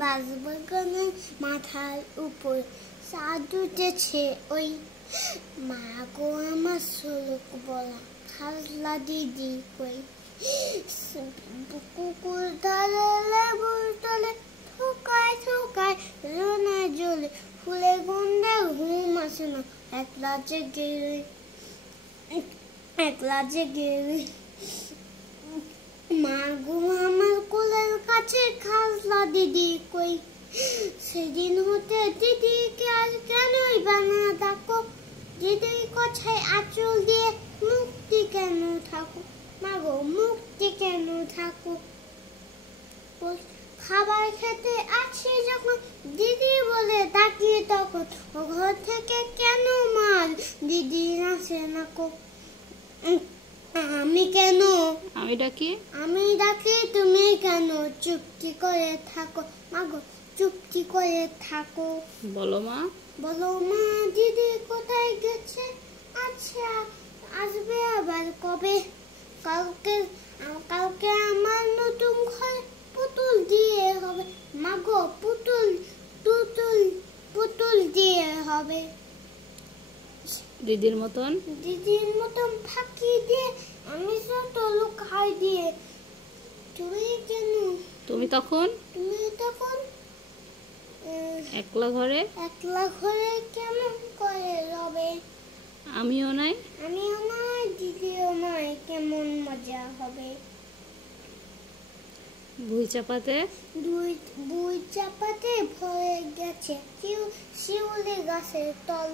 বাঁশবাগানের মাথার উপর চাঁদ উঠেছে ওই। মা গো আমার শোলক বলা খাজলা দিদি কই। কুকুর ধারে লেবুর তলে ঠোকায় ঠোকায় রোনা জ্বলে ফুলে গন্ধে ঘুম আসে না একলা জেগে মা গো আমার কোলের কাছে খাজলা দিদি কই। সেদিন হতে দিদিকে আর কেনই বানা ডাকো, দিদির কথায় আঁচল দিয়ে মুক্তি কেন থাকো, মা গো মুক্তি কেন থাকো। খাবার খেতে আছি যখন দিদি বলে ডাকি তখন ঘর থেকে কেন মার দিদি আসে না কো। আমি ডাকি তুমি কেন চুপটি করে থাকো, মা গো চুপটি করে থাকো। বলো মা দিদি কোথায় গেছে, আচ্ছা আসবে আবার কবে। কালকে আমার নতুন ঘর পুতুল দিয়ে হবে, মা গো পুতুল দিয়ে হবে। দিদির মতন ফাঁকি দিয়ে আমি যত লুকাই দিয়ে। তুমি তখন একলা ঘরে কেমন করে রবে। আমিও নাই দিদিও নাই, কেমন মজা হবে। ভুই চাপাতে ভরে গেছে শিউলি গাছের তল।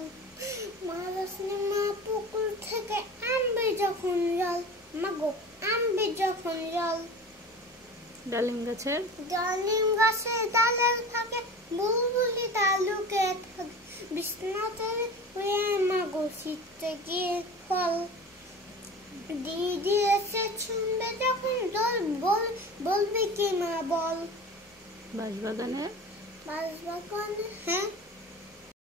মা পুকুর থেকে আনবে যখন জল, মা গো আনবে যখন জল। ডালিম গাছের ডালের থাকে বুলবুলি তার লুকে থাকে বিছনাতে মা গো শীতে গিয়ে ফল। দিদি এসে ছুঁবে যখন দল বলবে কি মা বল। বাঁশবাগানে হ্যাঁ